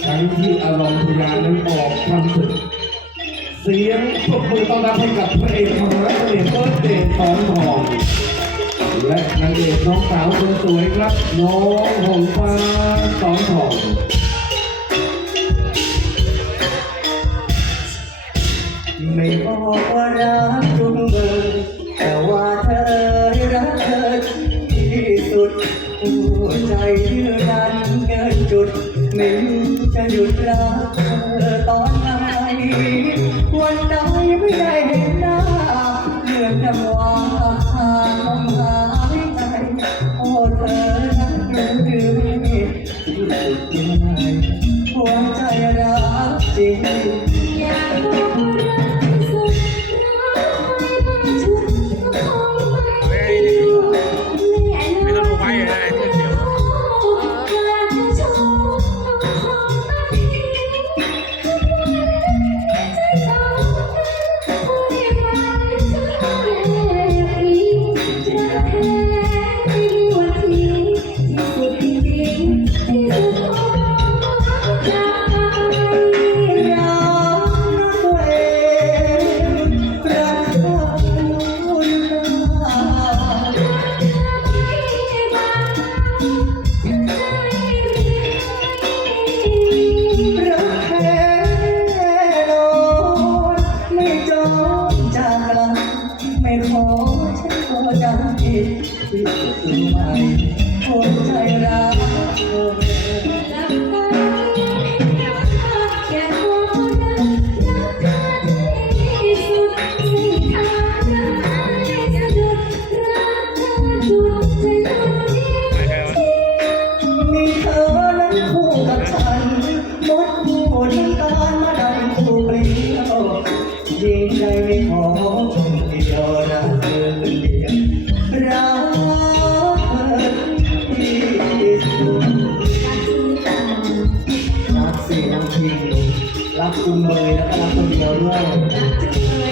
ใช้งที่อารมณ์พยานนั้นออกทำศึก เสียงปรบมือต้อนรับให้กับพระเอกมหาเสน่ห์เบิร์ดเดย์ทองทองและนางเอกน้องสาวคนสวยครับ น้องหงฟ้าสองทองไม่บอกว่ารักจุงเบยแต่ว่าเธอรักเธอที่สุดหัวใจเยื่อนันเงินจุดไม่ จะหยุดรักเธอตอนไหนวันใดไม่ได้เห็นหน้าเลือนน้ำวาหางหายใจโอ้เธอรักหรือที่สุดยังไงหัวใจรักจริง ที่สุดใหม่หัวใจรักเธอมีเธอนั้นคู่กับฉันมดคู่น้ำตาลมาดังคู่เปลี่ยวยิ่งใจไม่ รักเสียงคิงรักคุณเบยแล้วก็รับคนเดียวด้วย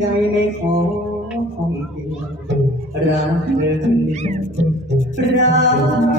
ใไม่ของของเพียงรักเธอคนนี้รัก